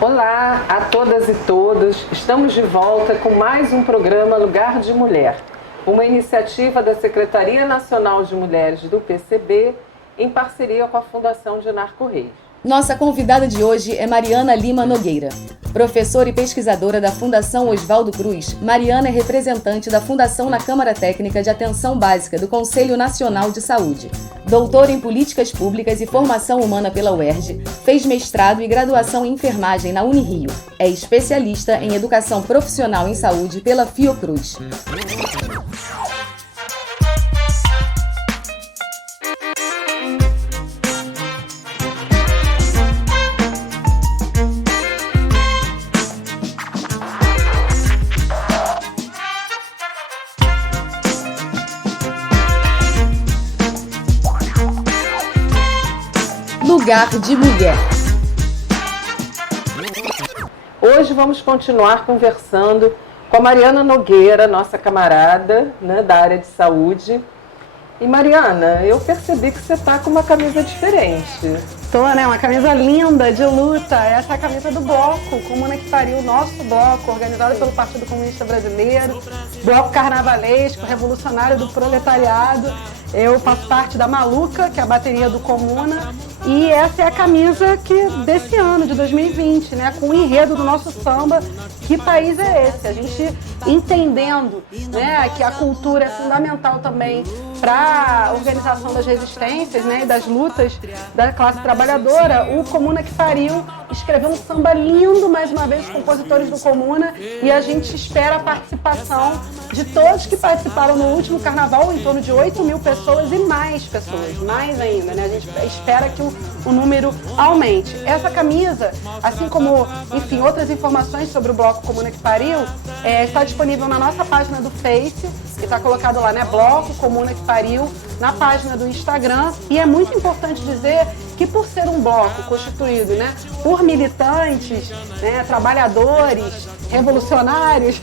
Olá a todas e todos, estamos de volta com mais um programa Lugar de Mulher, uma iniciativa da Secretaria Nacional de Mulheres do PCB em parceria com a Fundação Dinar Correia. Nossa convidada de hoje é Mariana Lima Nogueira. Professora e pesquisadora da Fundação Oswaldo Cruz, Mariana é representante da Fundação na Câmara Técnica de Atenção Básica do Conselho Nacional de Saúde. Doutora em Políticas Públicas e Formação Humana pela UERJ, fez mestrado e graduação em enfermagem na Unirio. É especialista em Educação Profissional em Saúde pela Fiocruz. Lugar de Mulher. Hoje vamos continuar conversando com a Mariana Nogueira, nossa camarada, da área de saúde. E Mariana, eu percebi que você está com uma camisa diferente. Tô, né? Uma camisa linda, de luta. Essa é a camisa do Bloco, Comuna que Pariu, o nosso bloco, organizado pelo Partido Comunista Brasileiro, bloco carnavalesco, revolucionário do proletariado. Eu faço parte da Maluca, que é a bateria do Comuna, e essa é a camisa desse ano, de 2020, né? Com o enredo do nosso samba. Que país é esse? A gente entendendo, né, que a cultura é fundamental também para a organização das resistências, né, e das lutas da classe trabalhadora. O Comuna que Pariu escreveu um samba lindo, mais uma vez, os compositores do Comuna, e a gente espera a participação de todos que participaram no último carnaval, em torno de 8 mil pessoas e mais pessoas, mais ainda, né? A gente espera que o número aumente. Essa camisa, assim como, enfim, outras informações sobre o Bloco Comuna que Pariu, está disponível na nossa página do Face, que está colocado lá, né? Bloco Comuna que Pariu, na página do Instagram. E é muito importante dizer que, por ser um bloco constituído, né, por militantes, né, trabalhadores, revolucionários,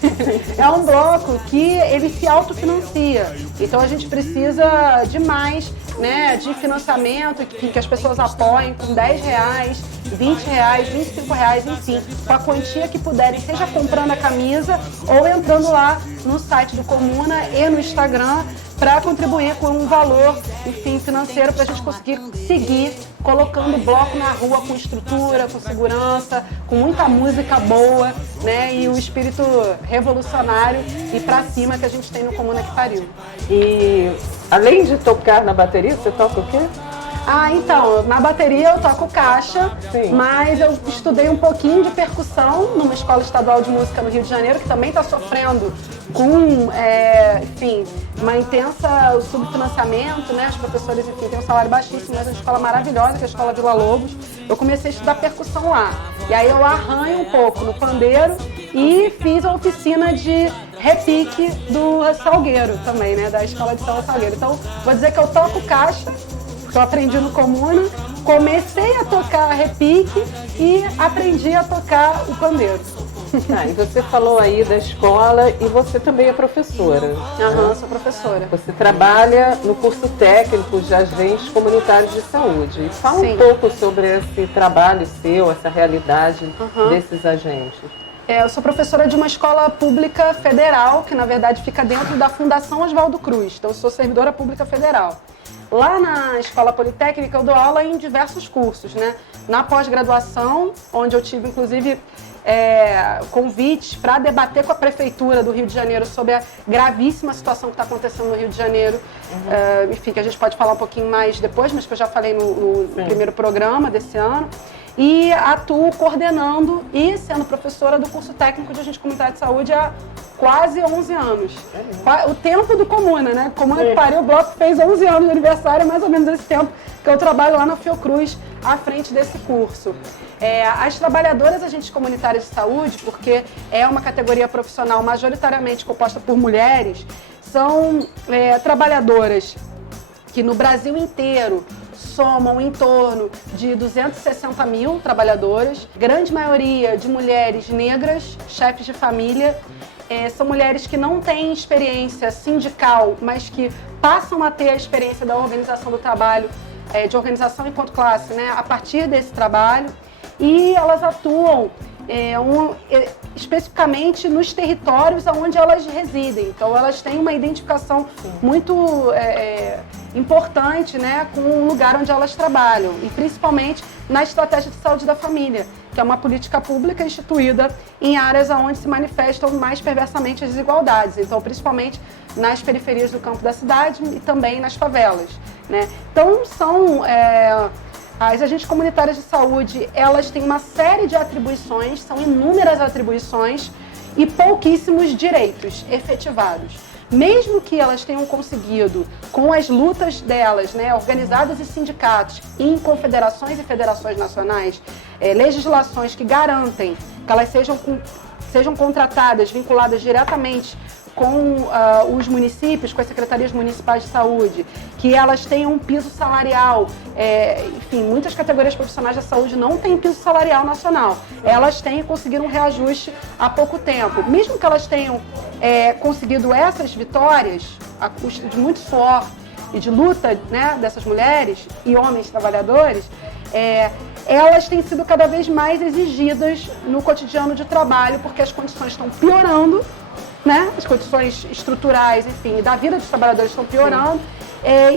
é um bloco que ele se autofinancia. Então a gente precisa de mais, né, de financiamento, que as pessoas apoiem com R$10, R$20, R$25, enfim, com a quantia que puderem, seja comprando a camisa ou entrando lá no site do Comuna e no Instagram para contribuir com um valor, enfim, financeiro, para a gente conseguir seguir colocando o bloco na rua com estrutura, com segurança, com muita música boa, né, e o espírito revolucionário e para cima que a gente tem no Comuna que Pariu. E além de tocar na bateria, você toca o quê? Então, na bateria eu toco caixa, sim, mas eu estudei um pouquinho de percussão numa escola estadual de música no Rio de Janeiro, que também está sofrendo com, enfim, uma intensa subfinanciamento, né? Os professores, enfim, têm um salário baixíssimo, mas é uma escola maravilhosa, que é a Escola Vila Lobos. Eu comecei a estudar percussão lá. E aí eu arranho um pouco no pandeiro e fiz a oficina de repique do Salgueiro também, né? Da Escola de Samba Salgueiro. Então, vou dizer que eu toco caixa, que eu aprendi no Comuna, comecei a tocar repique e aprendi a tocar o pandeiro. E você falou aí da escola e você também é professora. Aham, sou professora. Você trabalha no curso técnico de agentes comunitários de saúde. E fala um pouco sobre esse trabalho seu, essa realidade desses agentes. Eu sou professora de uma escola pública federal, que na verdade fica dentro da Fundação Oswaldo Cruz. Então eu sou servidora pública federal. Lá na Escola Politécnica eu dou aula em diversos cursos, né? Na pós-graduação, onde eu tive inclusive convites para debater com a Prefeitura do Rio de Janeiro sobre a gravíssima situação que está acontecendo no Rio de Janeiro. Enfim, que a gente pode falar um pouquinho mais depois, mas que eu já falei no primeiro programa desse ano. E atuo coordenando e sendo professora do curso técnico de agente comunitário de saúde há quase 11 anos. O tempo do Comuna, né? Comuna que Pariu, o bloco fez 11 anos de aniversário, é mais ou menos esse tempo que eu trabalho lá na Fiocruz, à frente desse curso. As trabalhadoras agentes comunitárias de saúde, porque é uma categoria profissional majoritariamente composta por mulheres, são trabalhadoras que no Brasil inteiro somam em torno de 260 mil trabalhadoras, grande maioria de mulheres negras, chefes de família. São mulheres que não têm experiência sindical, mas que passam a ter a experiência da organização do trabalho, de organização enquanto classe, né, a partir desse trabalho. e elas atuam especificamente nos territórios onde elas residem. Então, elas têm uma identificação muito importante, né, com o lugar onde elas trabalham, e principalmente na estratégia de saúde da família, que é uma política pública instituída em áreas onde se manifestam mais perversamente as desigualdades. Então, principalmente nas periferias do campo da cidade e também nas favelas, né? Então, as agentes comunitárias de saúde, elas têm uma série de atribuições, são inúmeras atribuições e pouquíssimos direitos efetivados. Mesmo que elas tenham conseguido, com as lutas delas, né, organizadas em sindicatos, em confederações e federações nacionais, legislações que garantem que elas sejam contratadas, vinculadas diretamente com os municípios, com as secretarias municipais de saúde, que elas tenham um piso salarial. Enfim, muitas categorias profissionais da saúde não têm piso salarial nacional. Elas têm conseguido um reajuste há pouco tempo. Mesmo que elas tenham conseguido essas vitórias, a custo de muito suor e de luta, né, dessas mulheres e homens trabalhadores, elas têm sido cada vez mais exigidas no cotidiano de trabalho, porque as condições estão piorando, né? As condições estruturais, enfim, da vida dos trabalhadores estão piorando,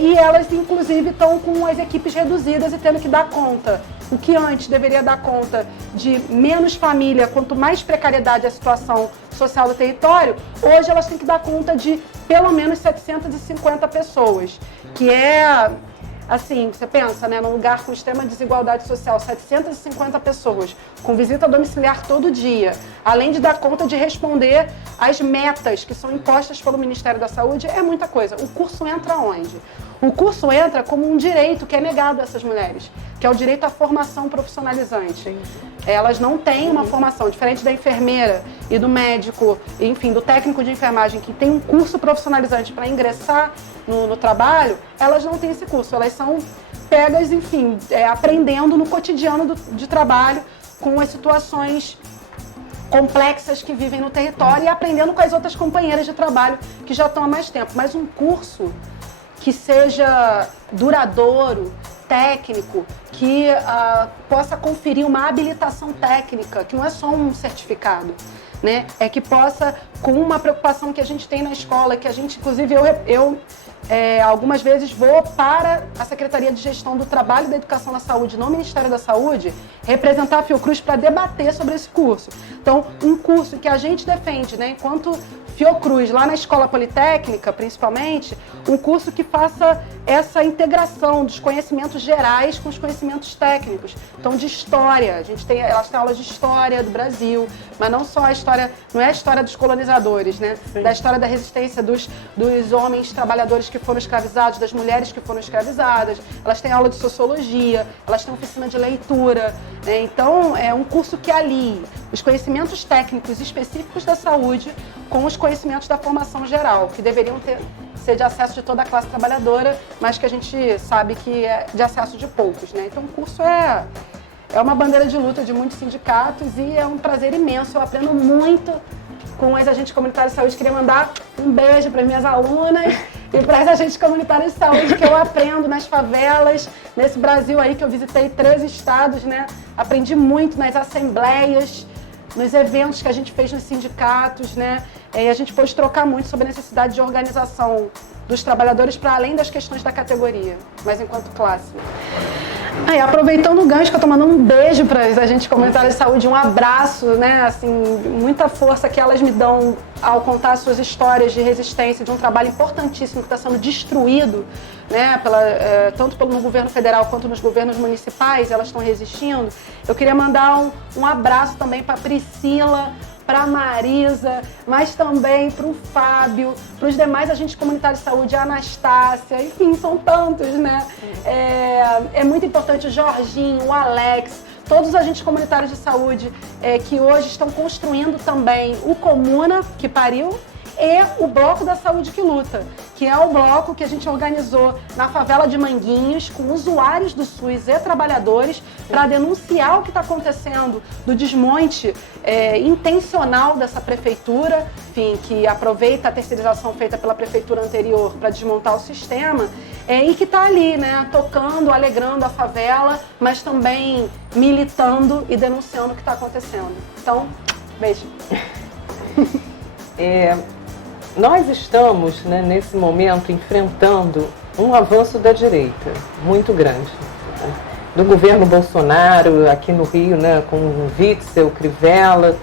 e elas, inclusive, estão com as equipes reduzidas e tendo que dar conta. O que antes deveria dar conta de menos família, quanto mais precariedade a situação social do território, hoje elas têm que dar conta de pelo menos 750 pessoas, que assim, você pensa, né, num lugar com extrema desigualdade social, 750 pessoas, com visita domiciliar todo dia, além de dar conta de responder às metas que são impostas pelo Ministério da Saúde, é muita coisa. O curso entra onde? O curso entra como um direito que é negado a essas mulheres, que é o direito à formação profissionalizante. Elas não têm uma formação, diferente da enfermeira e do médico, enfim, do técnico de enfermagem, que tem um curso profissionalizante para ingressar no trabalho, elas não têm esse curso. Elas são pegas, enfim, aprendendo no cotidiano de trabalho com as situações complexas que vivem no território e aprendendo com as outras companheiras de trabalho que já estão há mais tempo. Mas um curso que seja duradouro, técnico, que possa conferir uma habilitação técnica, que não é só um certificado, né? É que possa, com uma preocupação que a gente tem na escola, que a gente, inclusive, eu algumas vezes vou para a Secretaria de Gestão do Trabalho e da Educação na Saúde, no Ministério da Saúde, representar a Fiocruz para debater sobre esse curso. Então, um curso que a gente defende, né, enquanto Fiocruz, lá na Escola Politécnica, principalmente, um curso que faça essa integração dos conhecimentos gerais com os conhecimentos técnicos. Então, de história, elas têm aulas de história do Brasil, mas não só a história, não é a história dos colonizadores, né? Sim. Da história da resistência dos homens trabalhadores que foram escravizados, das mulheres que foram escravizadas. Elas têm aula de sociologia, elas têm oficina de leitura, né? Então, é um curso que alie os conhecimentos técnicos específicos da saúde com os conhecimentos da formação geral, que deveriam ser de acesso de toda a classe trabalhadora, mas que a gente sabe que é de acesso de poucos, né? Então, o curso é uma bandeira de luta de muitos sindicatos e é um prazer imenso. Eu aprendo muito com as agentes comunitárias de saúde. Queria mandar um beijo para as minhas alunas e para as agentes comunitárias de saúde que eu aprendo nas favelas, nesse Brasil aí que eu visitei 13 estados, né? Aprendi muito nas assembleias, nos eventos que a gente fez nos sindicatos, né? E a gente pôde trocar muito sobre a necessidade de organização dos trabalhadores para além das questões da categoria, mas enquanto classe. Aproveitando o gancho, que eu estou mandando um beijo para as agentes comunitárias de saúde, um abraço, né? Assim, muita força que elas me dão ao contar suas histórias de resistência, de um trabalho importantíssimo que está sendo destruído, né? Tanto no governo federal quanto nos governos municipais, elas estão resistindo. Eu queria mandar um abraço também para a Priscila, para a Marisa, mas também para o Fábio, para os demais agentes comunitários de saúde, a Anastácia, enfim, são tantos, né? É muito importante o Jorginho, o Alex, todos os agentes comunitários de saúde que hoje estão construindo também o Comuna, que pariu, e o Bloco da Saúde que Luta, que é o bloco que a gente organizou na favela de Manguinhos, com usuários do SUS e trabalhadores, para denunciar o que está acontecendo do desmonte intencional dessa prefeitura, enfim, que aproveita a terceirização feita pela prefeitura anterior para desmontar o sistema. e que está ali, né, tocando, alegrando a favela, mas também militando e denunciando o que está acontecendo. Então, beijo. Nós estamos, né, nesse momento, enfrentando um avanço da direita muito grande. Né? Do governo Bolsonaro, aqui no Rio, né, com o Witzel, Crivella,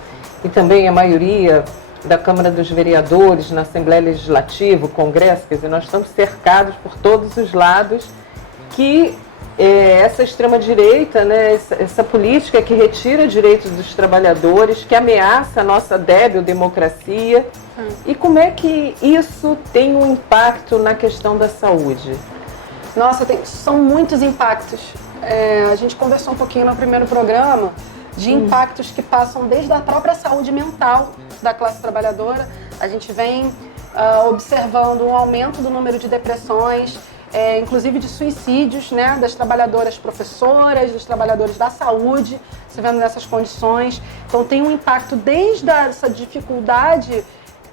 e também a maioria da Câmara dos Vereadores, na Assembleia Legislativa, o Congresso, quer dizer, nós estamos cercados por todos os lados que essa extrema-direita, né, essa política que retira direitos dos trabalhadores, que ameaça a nossa débil democracia. E como é que isso tem um impacto na questão da saúde? Nossa, são muitos impactos. A gente conversou um pouquinho no primeiro programa de impactos que passam desde a própria saúde mental da classe trabalhadora. A gente vem observando um aumento do número de depressões, inclusive de suicídios, né, das trabalhadoras professoras, dos trabalhadores da saúde, se vendo nessas condições. Então tem um impacto desde essa dificuldade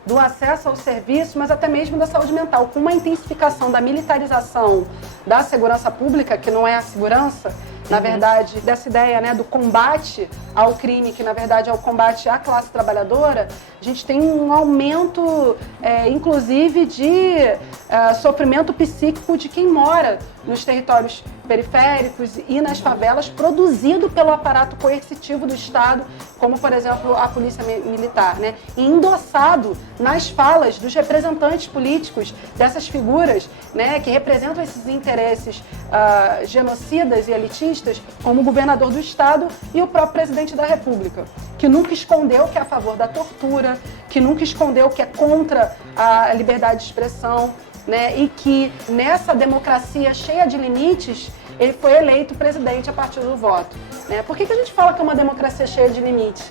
do acesso ao serviço, mas até mesmo da saúde mental, com uma intensificação da militarização da segurança pública, que não é a segurança, na verdade, dessa ideia, né, do combate ao crime, que na verdade é o combate à classe trabalhadora. A gente tem um aumento, inclusive, de sofrimento psíquico de quem mora nos territórios periféricos e nas favelas, produzido pelo aparato coercitivo do Estado, como, por exemplo, a Polícia Militar, né? E endossado nas falas dos representantes políticos dessas figuras, né, que representam esses interesses genocidas e elitistas, como o governador do Estado e o próprio presidente da República, que nunca escondeu que é a favor da tortura, que nunca escondeu que é contra a liberdade de expressão, né, e que nessa democracia cheia de limites, ele foi eleito presidente a partir do voto. Né? Por que a gente fala que é uma democracia cheia de limites?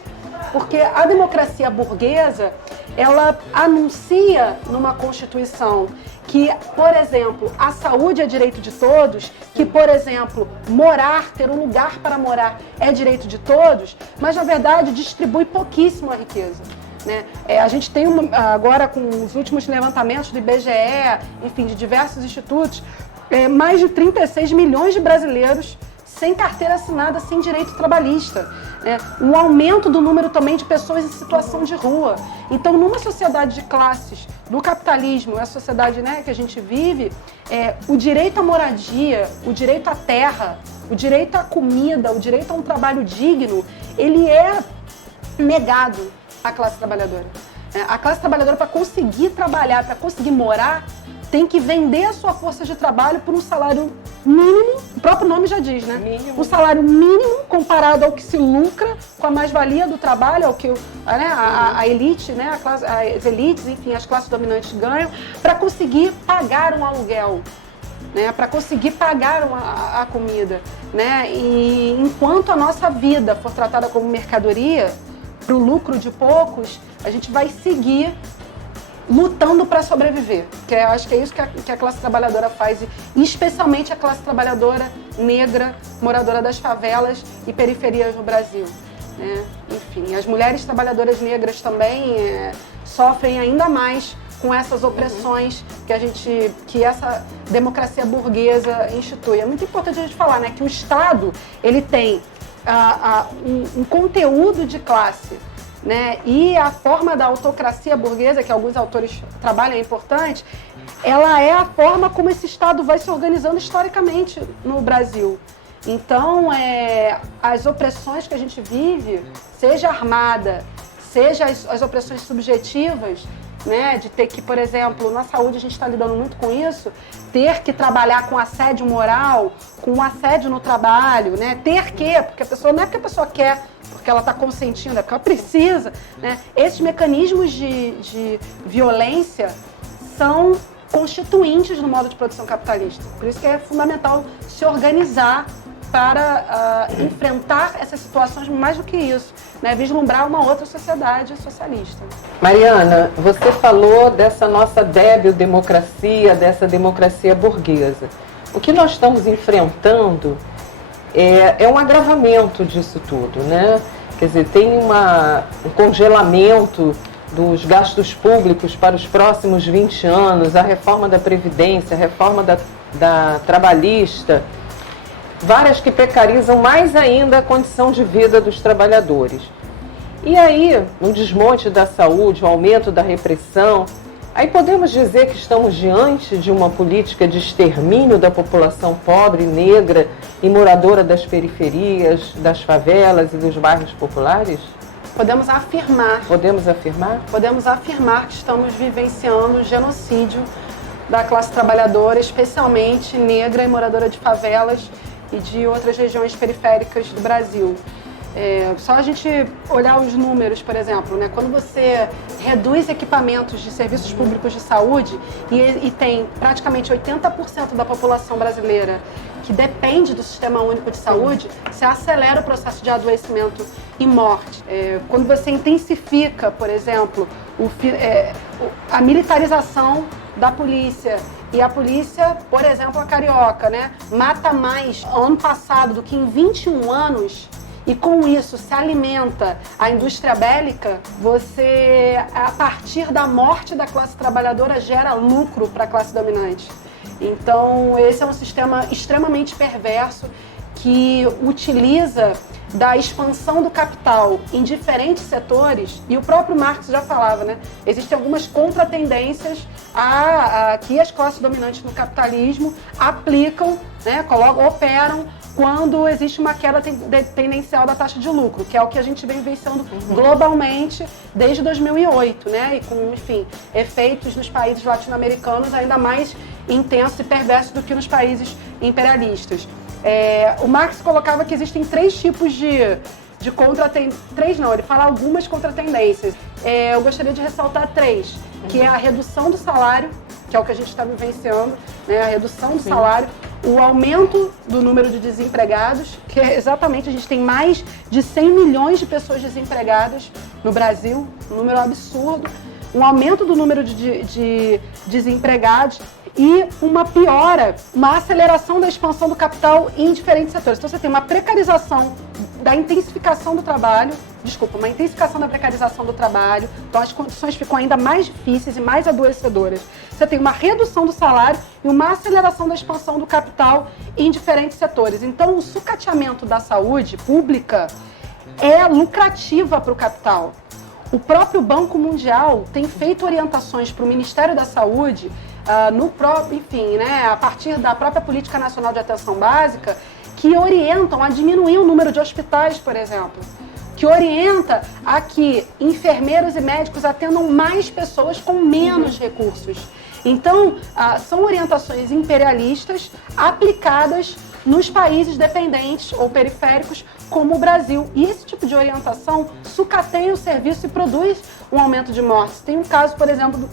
Porque a democracia burguesa, ela anuncia numa Constituição que, por exemplo, a saúde é direito de todos, que, por exemplo, ter um lugar para morar é direito de todos, mas, na verdade, distribui pouquíssimo a riqueza. Né? A gente tem, agora, com os últimos levantamentos do IBGE, enfim, de diversos institutos, mais de 36 milhões de brasileiros sem carteira assinada, sem direito trabalhista. Né? Um aumento do número também de pessoas em situação de rua. Então, numa sociedade de classes, do capitalismo, a sociedade, né, que a gente vive, o direito à moradia, o direito à terra, o direito à comida, o direito a um trabalho digno, ele é negado à classe trabalhadora. A classe trabalhadora, para conseguir trabalhar, para conseguir morar, tem que vender a sua força de trabalho por um salário mínimo, o próprio nome já diz, né? Mínimo. Um salário mínimo comparado ao que se lucra com a mais-valia do trabalho, ao que a elite, né? As elites, enfim, as classes dominantes ganham, para conseguir pagar um aluguel, né? Para conseguir pagar a comida. Né? E enquanto a nossa vida for tratada como mercadoria, para o lucro de poucos, a gente vai seguir lutando para sobreviver, que eu acho que é isso que a classe trabalhadora faz, e especialmente a classe trabalhadora negra, moradora das favelas e periferias no Brasil. Né? Enfim, as mulheres trabalhadoras negras também sofrem ainda mais com essas opressões que essa democracia burguesa institui. É muito importante a gente falar, né, que o Estado ele tem um conteúdo de classe, né? E a forma da autocracia burguesa, que alguns autores trabalham, é importante, ela é a forma como esse Estado vai se organizando historicamente no Brasil. Então, as opressões que a gente vive, seja armada, seja as opressões subjetivas, né, de ter que, por exemplo, na saúde a gente está lidando muito com isso, ter que trabalhar com assédio moral, com assédio no trabalho, né, porque a pessoa, não é porque a pessoa quer, porque ela está consentindo, é porque ela precisa, né, esses mecanismos de violência são constituintes no modo de produção capitalista, por isso que é fundamental se organizar para enfrentar essas situações, mais do que isso, né? Vislumbrar uma outra sociedade socialista. Mariana, você falou dessa nossa débil democracia, dessa democracia burguesa. O que nós estamos enfrentando é um agravamento disso tudo, né? Quer dizer, tem um congelamento dos gastos públicos para os próximos 20 anos, a reforma da Previdência, a reforma da da trabalhista, várias que precarizam mais ainda a condição de vida dos trabalhadores. E aí, no desmonte da saúde, o aumento da repressão, aí podemos dizer que estamos diante de uma política de extermínio da população pobre, negra e moradora das periferias, das favelas e dos bairros populares? Podemos afirmar. Podemos afirmar? Podemos afirmar que estamos vivenciando um genocídio da classe trabalhadora, especialmente negra e moradora de favelas e de outras regiões periféricas do Brasil. Só a gente olhar os números, por exemplo, né? Quando você reduz equipamentos de serviços públicos de saúde e tem praticamente 80% da população brasileira que depende do Sistema Único de Saúde, você acelera o processo de adoecimento e morte. Quando você intensifica, por exemplo, a militarização da polícia, e a polícia, por exemplo, a carioca, né, mata mais ano passado do que em 21 anos, e com isso se alimenta a indústria bélica, você, a partir da morte da classe trabalhadora, gera lucro para a classe dominante. Então, esse é um sistema extremamente perverso que utiliza da expansão do capital em diferentes setores, e o próprio Marx já falava, né? Existem algumas contratendências que as classes dominantes no capitalismo aplicam, né? Operam quando existe uma queda tendencial da taxa de lucro, que é o que a gente vem vivenciando globalmente desde 2008, né? E com, enfim, efeitos nos países latino-americanos ainda mais intensos e perversos do que nos países imperialistas. O Marx colocava que existem 3 tipos de contratendências. 3 não, ele fala algumas contratendências. Eu gostaria de ressaltar 3, que é a redução do salário, que é o que a gente está vivenciando, né? A redução do salário, o aumento do número de desempregados, que é exatamente, a gente tem mais de 100 milhões de pessoas desempregadas no Brasil, um número absurdo, um aumento do número de desempregados, e uma piora, uma aceleração da expansão do capital em diferentes setores. Então você tem uma precarização da intensificação do trabalho, uma intensificação da precarização do trabalho, então as condições ficam ainda mais difíceis e mais adoecedoras. Você tem uma redução do salário e uma aceleração da expansão do capital em diferentes setores. Então o sucateamento da saúde pública é lucrativa para o capital. O próprio Banco Mundial tem feito orientações para o Ministério da Saúde, a partir da própria Política Nacional de Atenção Básica, que orientam a diminuir o número de hospitais, por exemplo, que orienta a que enfermeiros e médicos atendam mais pessoas com menos recursos. Então, são orientações imperialistas aplicadas nos países dependentes ou periféricos, como o Brasil. E esse tipo de orientação sucateia o serviço e produz um aumento de mortes. Tem um caso, por exemplo,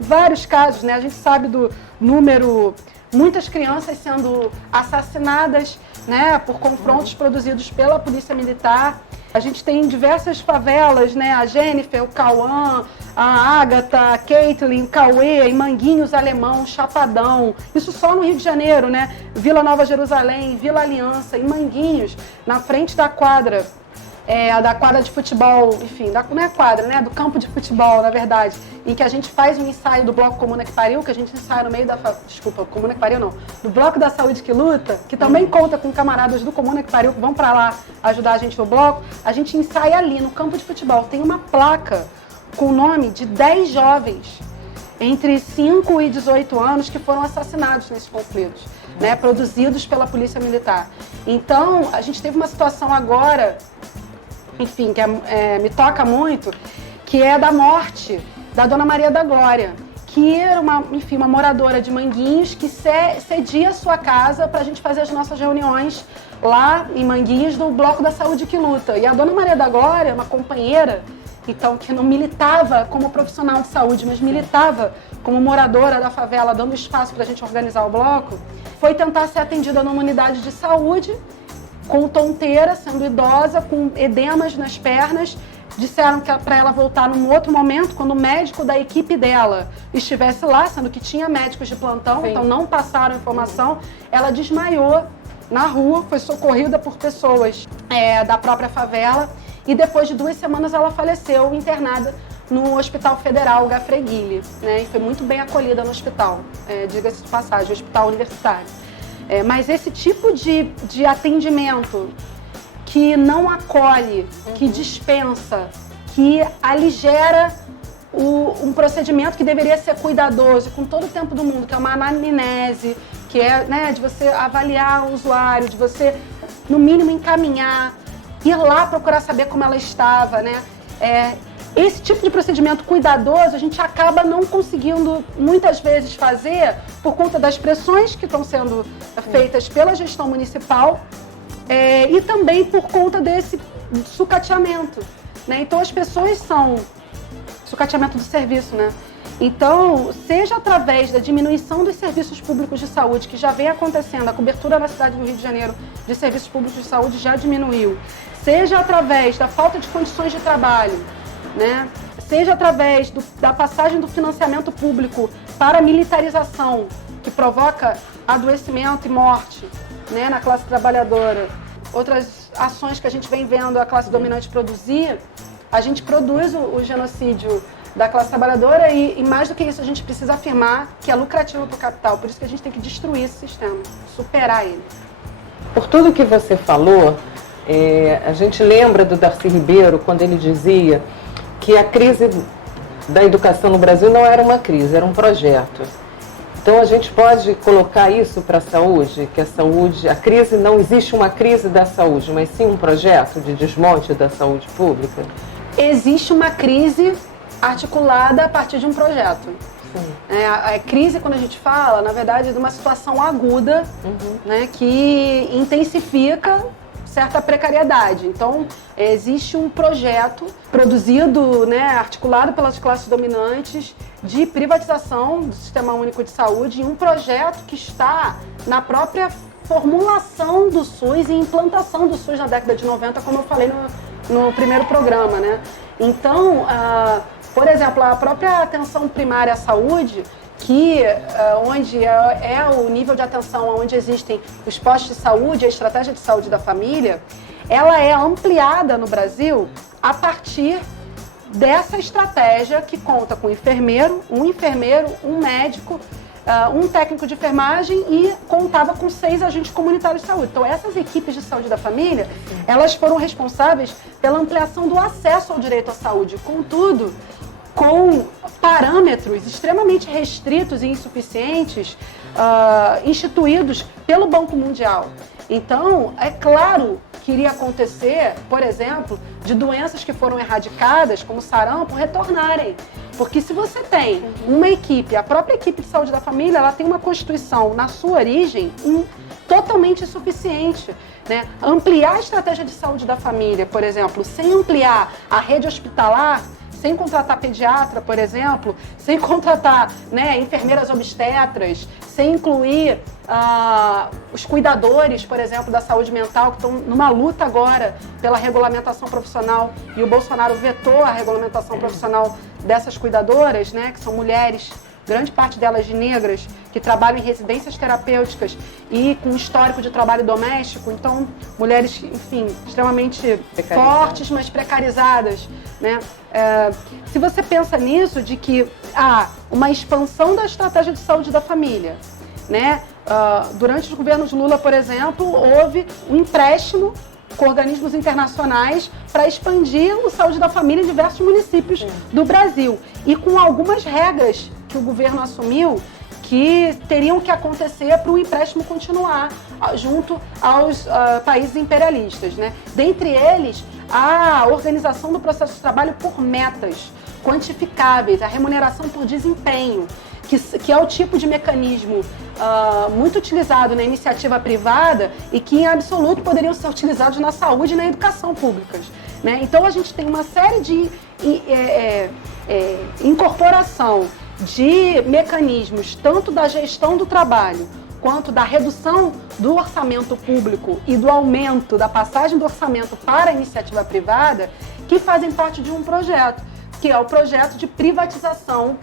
vários casos, né? A gente sabe do número, muitas crianças sendo assassinadas, né, por confrontos produzidos pela Polícia Militar. A gente tem diversas favelas, né? A Jennifer, o Cauã, a Ágata, a Caitlin, o Cauê, em Manguinhos, Alemão, Chapadão. Isso só no Rio de Janeiro, né? Vila Nova Jerusalém, Vila Aliança, em Manguinhos, na frente da quadra. Da quadra de futebol, enfim, não é quadra, né? Do campo de futebol, na verdade, em que a gente faz um ensaio do Bloco Comuna que Pariu, que a gente ensaia no meio Comuna que Pariu não, do Bloco da Saúde que Luta, que também conta com camaradas do Comuna que Pariu que vão pra lá ajudar a gente no bloco. A gente ensaia ali no campo de futebol, tem uma placa com o nome de 10 jovens entre 5 e 18 anos que foram assassinados nesses conflitos, né? Produzidos pela Polícia Militar. Então, a gente teve uma situação agora, enfim, que me toca muito, que é da morte da Dona Maria da Glória, que era uma moradora de Manguinhos que cedia a sua casa para a gente fazer as nossas reuniões lá em Manguinhos do Bloco da Saúde que Luta. E a Dona Maria da Glória, uma companheira, então, que não militava como profissional de saúde, mas militava como moradora da favela, dando espaço para a gente organizar o bloco, foi tentar ser atendida numa unidade de saúde, com tonteira, sendo idosa, com edemas nas pernas. Disseram que para ela voltar num outro momento, quando o médico da equipe dela estivesse lá, sendo que tinha médicos de plantão, Sim. Então não passaram informação. Ela desmaiou na rua, foi socorrida por pessoas da própria favela, e depois de 2 semanas ela faleceu internada no Hospital Federal Gafreguili, né? E foi muito bem acolhida no hospital, diga-se de passagem, hospital universitário. Mas esse tipo de atendimento que não acolhe, que dispensa, que aligera um procedimento que deveria ser cuidadoso, com todo o tempo do mundo, que é uma anamnese, que é, né, de você avaliar o usuário, de você, no mínimo, encaminhar, ir lá procurar saber como ela estava, né? Esse tipo de procedimento cuidadoso a gente acaba não conseguindo muitas vezes fazer por conta das pressões que estão sendo feitas pela gestão municipal e também por conta desse sucateamento, né? Então as pessoas são sucateamento do serviço, né? Então, seja através da diminuição dos serviços públicos de saúde, que já vem acontecendo, a cobertura na cidade do Rio de Janeiro de serviços públicos de saúde já diminuiu, seja através da falta de condições de trabalho, né? Seja através da passagem do financiamento público para a militarização, que provoca adoecimento e morte, né, na classe trabalhadora. Outras ações que a gente vem vendo a classe dominante produzir, a gente produz o genocídio da classe trabalhadora e mais do que isso, a gente precisa afirmar que é lucrativo para o capital. Por isso que a gente tem que destruir esse sistema, superar ele. Por tudo que você falou, a gente lembra do Darcy Ribeiro quando ele dizia que a crise da educação no Brasil não era uma crise, era um projeto. Então a gente pode colocar isso para a saúde, que a crise, não existe uma crise da saúde, mas sim um projeto de desmonte da saúde pública? Existe uma crise articulada a partir de um projeto. A crise, quando a gente fala, na verdade, é de uma situação aguda, né, que intensifica certa precariedade. Então, existe um projeto produzido, né, articulado pelas classes dominantes de privatização do Sistema Único de Saúde, e um projeto que está na própria formulação do SUS e implantação do SUS na década de 90, como eu falei no primeiro programa, né? Então, por exemplo, a própria atenção primária à saúde, que onde é o nível de atenção onde existem os postos de saúde, a estratégia de saúde da família, ela é ampliada no Brasil a partir dessa estratégia que conta com um enfermeiro, um médico, um técnico de enfermagem e contava com 6 agentes comunitários de saúde. Então, essas equipes de saúde da família, elas foram responsáveis pela ampliação do acesso ao direito à saúde. Contudo, com parâmetros extremamente restritos e insuficientes instituídos pelo Banco Mundial. Então, é claro que iria acontecer, por exemplo, de doenças que foram erradicadas, como sarampo, retornarem. Porque se você tem uma equipe, a própria equipe de saúde da família, ela tem uma constituição, na sua origem, totalmente insuficiente, né? Ampliar a estratégia de saúde da família, por exemplo, sem ampliar a rede hospitalar, sem contratar pediatra, por exemplo, sem contratar, né, enfermeiras obstetras, sem incluir os cuidadores, por exemplo, da saúde mental, que estão numa luta agora pela regulamentação profissional, e o Bolsonaro vetou a regulamentação profissional dessas cuidadoras, né, que são mulheres, grande parte delas negras, que trabalham em residências terapêuticas e com histórico de trabalho doméstico. Então, mulheres, enfim, extremamente fortes, mas precarizadas, né? Se você pensa nisso, de que há uma expansão da estratégia de saúde da família, né? Durante os governos Lula, por exemplo, houve um empréstimo com organismos internacionais para expandir a saúde da família em diversos municípios do Brasil. E com algumas regras que o governo assumiu que teriam que acontecer para o empréstimo continuar junto aos países imperialistas, né? Dentre eles, a organização do processo de trabalho por metas quantificáveis, a remuneração por desempenho, que é o tipo de mecanismo muito utilizado na iniciativa privada e que, em absoluto, poderiam ser utilizados na saúde e na educação públicas, né? Então, a gente tem uma série de incorporação de mecanismos, tanto da gestão do trabalho, quanto da redução do orçamento público e do aumento da passagem do orçamento para a iniciativa privada, que fazem parte de um projeto, que é o projeto de privatização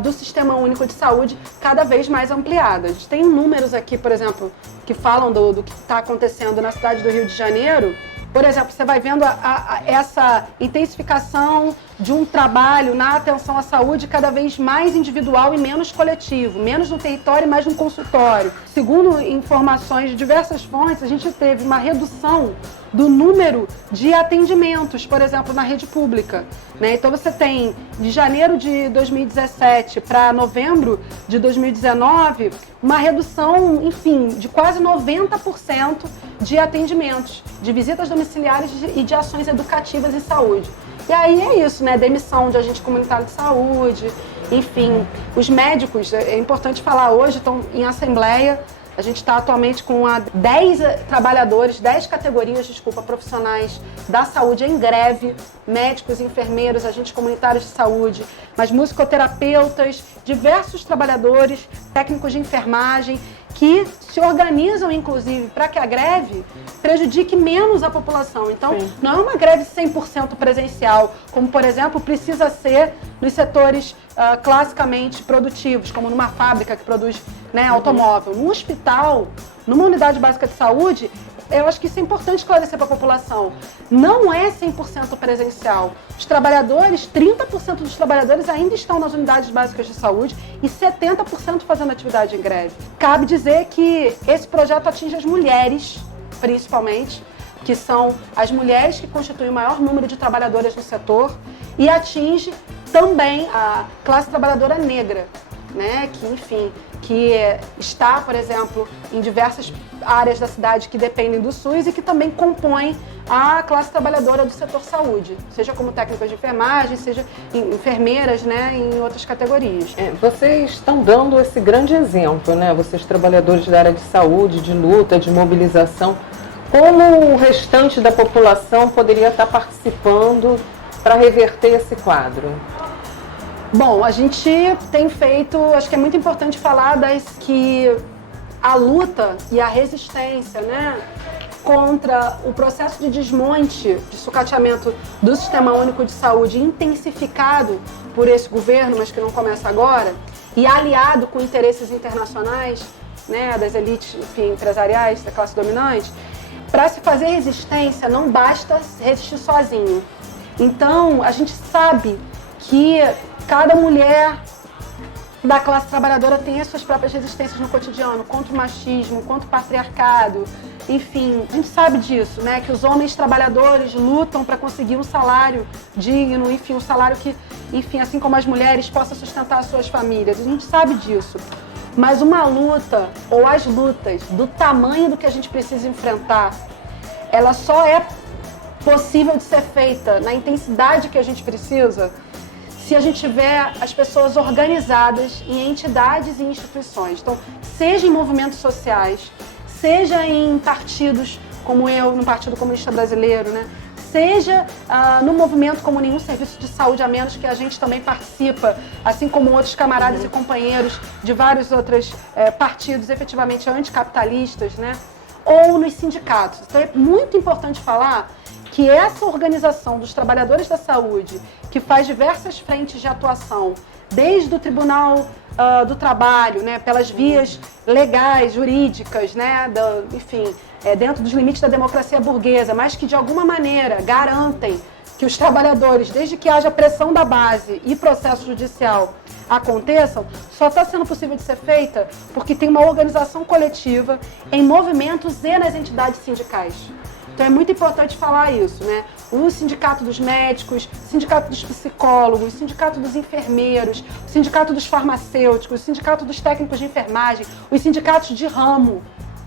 do Sistema Único de Saúde, cada vez mais ampliado. A gente tem números aqui, por exemplo, que falam do que está acontecendo na cidade do Rio de Janeiro, Por exemplo, você vai vendo essa intensificação de um trabalho na atenção à saúde cada vez mais individual e menos coletivo, menos no território e mais no consultório. Segundo informações de diversas fontes, a gente teve uma redução do número de atendimentos, por exemplo, na rede pública, né? Então você tem, de janeiro de 2017 para novembro de 2019, uma redução, enfim, de quase 90% de atendimentos, de visitas domiciliares e de ações educativas em saúde. E aí é isso, né? Demissão de agente comunitário de saúde, enfim. Os médicos, é importante falar hoje, estão em assembleia. A gente está atualmente com 10 trabalhadores, 10 categorias, profissionais da saúde em greve, médicos, enfermeiros, agentes comunitários de saúde, mas musicoterapeutas, diversos trabalhadores, técnicos de enfermagem, que se organizam, inclusive, para que a greve prejudique menos a população. Então, não é uma greve 100% presencial, como, por exemplo, precisa ser nos setores classicamente produtivos, como numa fábrica que produz, né, automóvel. No hospital, numa unidade básica de saúde, eu acho que isso é importante esclarecer para a população. Não é 100% presencial. Os trabalhadores, 30% dos trabalhadores ainda estão nas unidades básicas de saúde e 70% fazendo atividade em greve. Cabe dizer que esse projeto atinge as mulheres, principalmente, que são as mulheres que constituem o maior número de trabalhadoras no setor, e atinge também a classe trabalhadora negra, né, que, enfim, que está, por exemplo, em diversas áreas da cidade que dependem do SUS e que também compõem a classe trabalhadora do setor saúde, seja como técnicas de enfermagem, seja enfermeiras, né, em outras categorias. Vocês estão dando esse grande exemplo, né, vocês trabalhadores da área de saúde, de luta, de mobilização. Como o restante da população poderia estar participando para reverter esse quadro? Bom, a gente tem feito, acho que é muito importante falar que a luta e a resistência, né, contra o processo de desmonte, de sucateamento do Sistema Único de Saúde intensificado por esse governo, mas que não começa agora, e aliado com interesses internacionais, né, das elites, enfim, empresariais, da classe dominante. Para se fazer resistência, não basta resistir sozinho. Então, a gente sabe que cada mulher da classe trabalhadora tem as suas próprias resistências no cotidiano, contra o machismo, contra o patriarcado, enfim, a gente sabe disso, né? Que os homens trabalhadores lutam para conseguir um salário digno, enfim, um salário que, enfim, assim como as mulheres, possa sustentar as suas famílias. A gente sabe disso. Mas uma luta, ou as lutas, do tamanho do que a gente precisa enfrentar, ela só é possível de ser feita na intensidade que a gente precisa se a gente tiver as pessoas organizadas em entidades e instituições. Então, seja em movimentos sociais, seja em partidos como eu, no Partido Comunista Brasileiro, né? Seja no movimento como Nenhum Serviço de Saúde a Menos, que a gente também participa, assim como outros camaradas e companheiros de vários outros partidos efetivamente anticapitalistas, né? Ou nos sindicatos. Então é muito importante falar que essa organização dos trabalhadores da saúde, que faz diversas frentes de atuação, desde o Tribunal do Trabalho, né, pelas vias legais, jurídicas, né, enfim, dentro dos limites da democracia burguesa, mas que de alguma maneira garantem que os trabalhadores, desde que haja pressão da base e processo judicial aconteçam, só está sendo possível de ser feita porque tem uma organização coletiva em movimentos e nas entidades sindicais. Então é muito importante falar isso, né? O sindicato dos médicos, o sindicato dos psicólogos, o sindicato dos enfermeiros, o sindicato dos farmacêuticos, o sindicato dos técnicos de enfermagem, os sindicatos de ramo,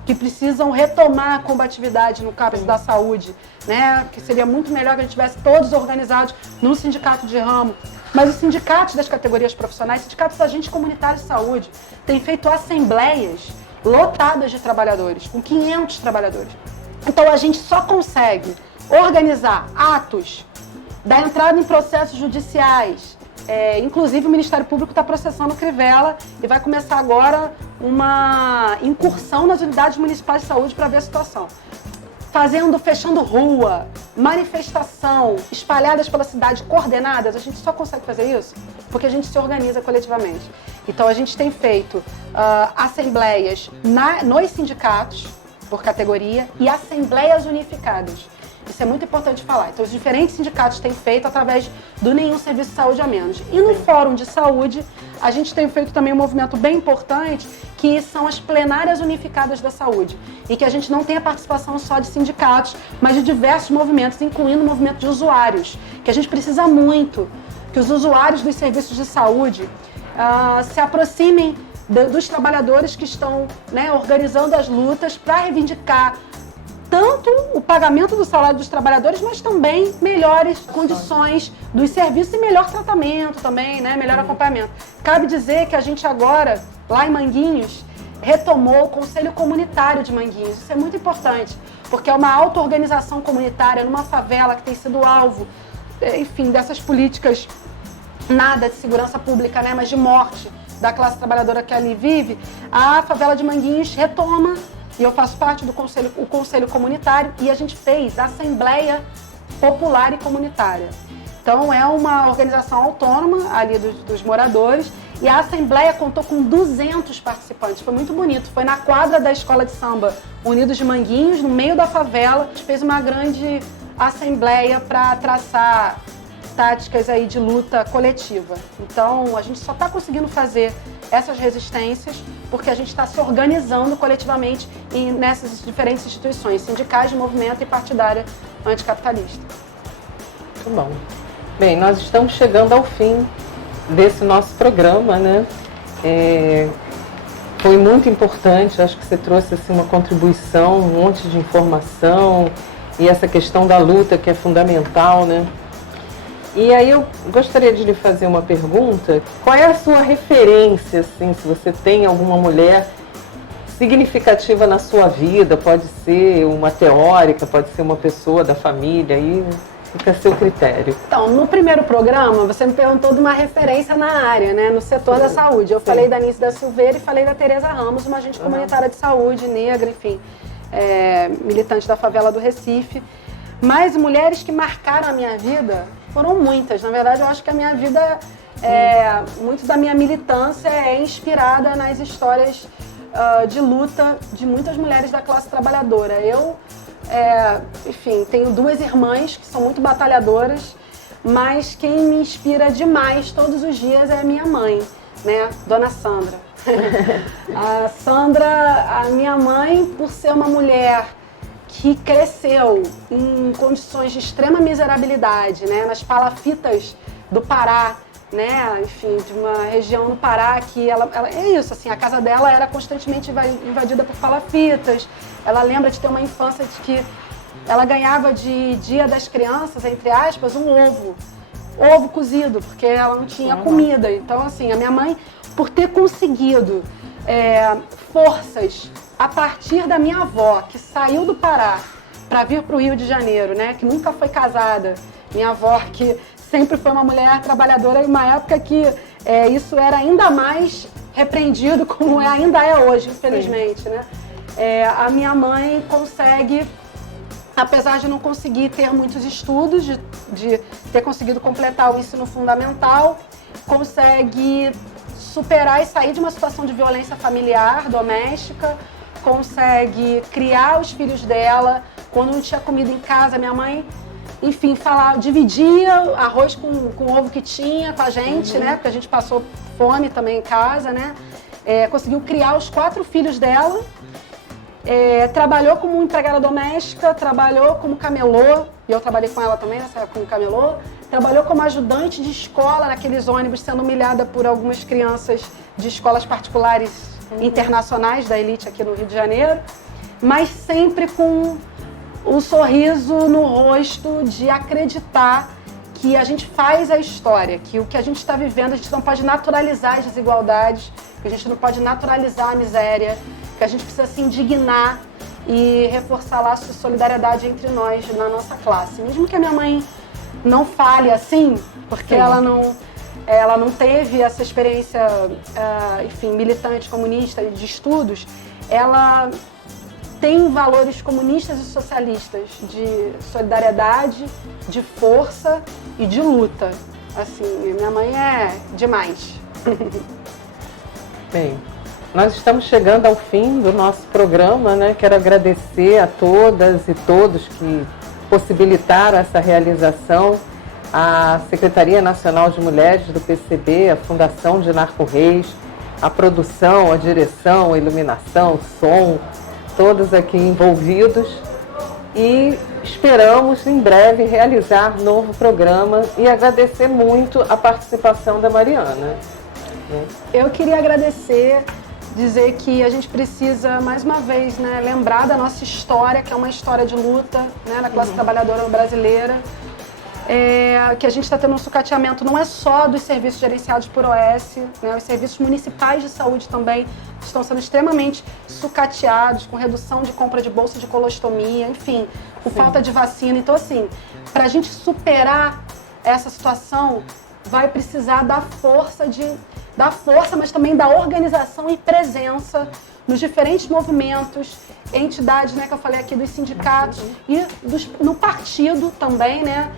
que precisam retomar a combatividade no campo da saúde, né? Que seria muito melhor que a gente tivesse todos organizados num sindicato de ramo. Mas os sindicatos das categorias profissionais, sindicatos dos agentes comunitários de saúde, têm feito assembleias lotadas de trabalhadores, com 500 trabalhadores. Então a gente só consegue organizar atos da entrada em processos judiciais. Inclusive o Ministério Público está processando o Crivella e vai começar agora uma incursão nas unidades municipais de saúde para ver a situação. Fechando rua, manifestação, espalhadas pela cidade, coordenadas, a gente só consegue fazer isso porque a gente se organiza coletivamente. Então a gente tem feito assembleias nos sindicatos, por categoria, e assembleias unificadas. Isso é muito importante falar. Então, os diferentes sindicatos têm feito através do Nenhum Serviço de Saúde a Menos. E no Fórum de Saúde, a gente tem feito também um movimento bem importante, que são as plenárias unificadas da saúde. E que a gente não tem a participação só de sindicatos, mas de diversos movimentos, incluindo o movimento de usuários, que a gente precisa muito que os usuários dos serviços de saúde se aproximem dos trabalhadores que estão, né, organizando as lutas para reivindicar tanto o pagamento do salário dos trabalhadores, mas também melhores condições dos serviços e melhor tratamento também, né, melhor acompanhamento. Cabe dizer que a gente agora, lá em Manguinhos, retomou o Conselho Comunitário de Manguinhos. Isso é muito importante, porque é uma auto-organização comunitária numa favela que tem sido alvo, enfim, dessas políticas nada de segurança pública, né, mas de morte da classe trabalhadora que ali vive. A favela de Manguinhos retoma, e eu faço parte do Conselho Comunitário, e a gente fez a Assembleia Popular e Comunitária. Então é uma organização autônoma ali dos moradores, e a Assembleia contou com 200 participantes, foi muito bonito, foi na quadra da Escola de Samba Unidos de Manguinhos, no meio da favela. A gente fez uma grande assembleia para traçar táticas aí de luta coletiva. Então, a gente só está conseguindo fazer essas resistências porque a gente está se organizando coletivamente nessas diferentes instituições, sindicais, de movimento e partidária anticapitalista. Muito bom. Bem, nós estamos chegando ao fim desse nosso programa, né? Foi muito importante, acho que você trouxe assim, uma contribuição, um monte de informação, e essa questão da luta que é fundamental, né? E aí eu gostaria de lhe fazer uma pergunta. Qual é a sua referência, assim, se você tem alguma mulher significativa na sua vida? Pode ser uma teórica, pode ser uma pessoa da família, aí fica a seu critério. Então, no primeiro programa, você me perguntou de uma referência na área, né, no setor da saúde. Eu falei da Anice da Silveira e falei da Tereza Ramos, uma agente comunitária de saúde, negra, enfim, militante da favela do Recife. Mas mulheres que marcaram a minha vida foram muitas. Na verdade, eu acho que a minha vida, muito da minha militância é inspirada nas histórias de luta de muitas mulheres da classe trabalhadora. Eu, enfim, tenho 2 irmãs que são muito batalhadoras, mas quem me inspira demais todos os dias é a minha mãe, né, Dona Sandra. A Sandra, a minha mãe, por ser uma mulher que cresceu em condições de extrema miserabilidade, né, nas palafitas do Pará, né, enfim, de uma região no Pará que ela é isso, assim, a casa dela era constantemente invadida por palafitas. Ela lembra de ter uma infância de que ela ganhava de Dia das Crianças, entre aspas, um ovo cozido, porque ela não tinha comida. Então, assim, a minha mãe, por ter conseguido forças a partir da minha avó, que saiu do Pará para vir para o Rio de Janeiro, né, que nunca foi casada, minha avó, que sempre foi uma mulher trabalhadora, em uma época que isso era ainda mais repreendido, como ainda é hoje, infelizmente, né? A minha mãe consegue, apesar de não conseguir ter muitos estudos, de ter conseguido completar o ensino fundamental, consegue superar e sair de uma situação de violência familiar, doméstica, consegue criar os filhos dela. Quando não tinha comida em casa, minha mãe, enfim, dividia arroz com o ovo que tinha com a gente, né? Porque a gente passou fome também em casa, né? Conseguiu criar os 4 filhos dela. Trabalhou como empregada doméstica, trabalhou como camelô, e eu trabalhei com ela também nessa época como camelô. Trabalhou como ajudante de escola naqueles ônibus, sendo humilhada por algumas crianças de escolas particulares internacionais da elite aqui no Rio de Janeiro, mas sempre com um sorriso no rosto de acreditar que a gente faz a história, que o que a gente está vivendo, a gente não pode naturalizar as desigualdades, que a gente não pode naturalizar a miséria, que a gente precisa se indignar e reforçar laços de solidariedade entre nós, na nossa classe. Mesmo que a minha mãe não fale assim, porque ela não teve essa experiência, enfim, militante comunista de estudos, ela tem valores comunistas e socialistas de solidariedade, de força e de luta. Assim, minha mãe é demais. Bem, nós estamos chegando ao fim do nosso programa, né? Quero agradecer a todas e todos que possibilitaram essa realização, a Secretaria Nacional de Mulheres do PCB, a Fundação de Narco Reis, a produção, a direção, a iluminação, som, todos aqui envolvidos, e esperamos em breve realizar novo programa e agradecer muito a participação da Mariana. Eu queria agradecer, dizer que a gente precisa, mais uma vez, né, lembrar da nossa história, que é uma história de luta, né, da classe trabalhadora brasileira, que a gente está tendo um sucateamento não é só dos serviços gerenciados por OS, né, os serviços municipais de saúde também estão sendo extremamente sucateados, com redução de compra de bolsa de colostomia, enfim, com falta de vacina. Então, assim, para a gente superar essa situação, vai precisar da força, mas também da organização e presença nos diferentes movimentos, entidades, né, que eu falei aqui, dos sindicatos e no partido também, né,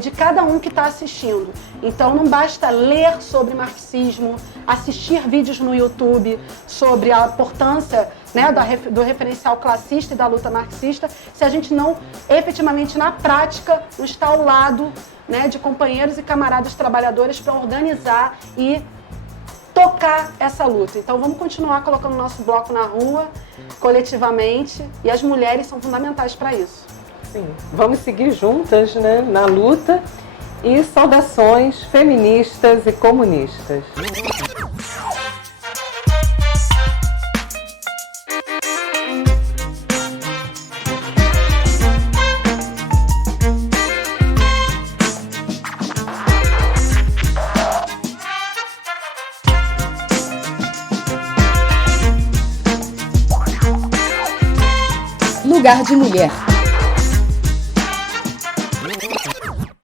de cada um que está assistindo. Então não basta ler sobre marxismo, assistir vídeos no YouTube sobre a importância, né, do referencial classista e da luta marxista, se a gente não efetivamente na prática não está ao lado, né, de companheiros e camaradas trabalhadores para organizar e tocar essa luta. Então vamos continuar colocando o nosso bloco na rua, coletivamente, e as mulheres são fundamentais para isso. Sim, vamos seguir juntas, né, na luta, e saudações feministas e comunistas. Lugar de Mulher.